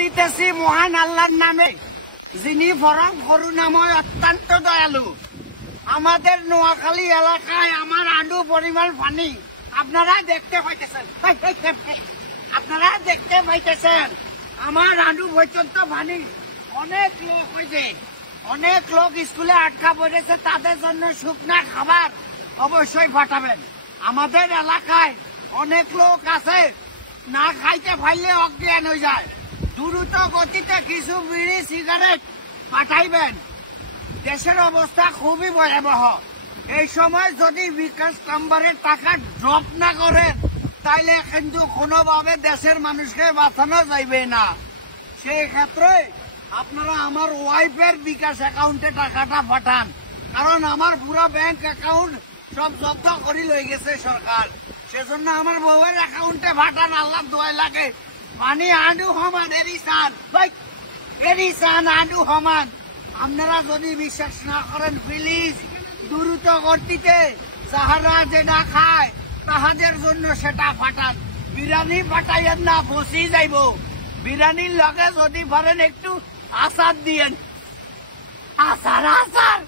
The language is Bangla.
করিতেছি মহান আল্লাহর নামে, যিনি পরম করুণাময় অত্যন্ত দয়ালু। আমাদের নোয়াখালী এলাকায় আমার আডু পরিমাণ পানি আপনারা দেখতে পাইতেছেন, আমার আডু পর্যন্ত পানি। অনেক লোক হয়েছে, অনেক লোক স্কুলে আটকা পড়েছে, তাদের জন্য শুকনা খাবার অবশ্যই পাঠাবেন। আমাদের এলাকায় অনেক লোক আছে না খাইতে পারলে অজ্ঞান হয়ে যায়, দ্রুত গতিতে কিছু বিড়ি সিগারেট পাঠাইবেন। দেশের অবস্থা খুবই ভয়াবহ। এই সময় যদি বিকাশ নাম্বারের টাকা ড্রপ না করে তাইলে কিন্তু কোনোভাবে দেশের মানুষকে বাঁচানো যাইবে না। সেই ক্ষেত্রে আপনারা আমার ওয়াইফের বিকাশ অ্যাকাউন্টে টাকাটা পাঠান, কারণ আমার পুরো ব্যাংক অ্যাকাউন্ট সব জব্দ করে লই গেছে সরকার। সেজন্য আমার বউয়ের অ্যাকাউন্টে পাঠান, আল্লাহ দোয়া লাগে। পানি আডু সমান এরিসান আডু সমান। আপনারা যদি বিশ্বাস না করেন প্লিজ দ্রুত গতিতে যাহারা যেটা খায় তাহাদের জন্য সেটা পাঠান। বিরিয়ানি পাঠাইয়েন না, বসি যাইব। বিরিয়ানির লগে যদি পারেন একটু আচার দিয়েন, আচার।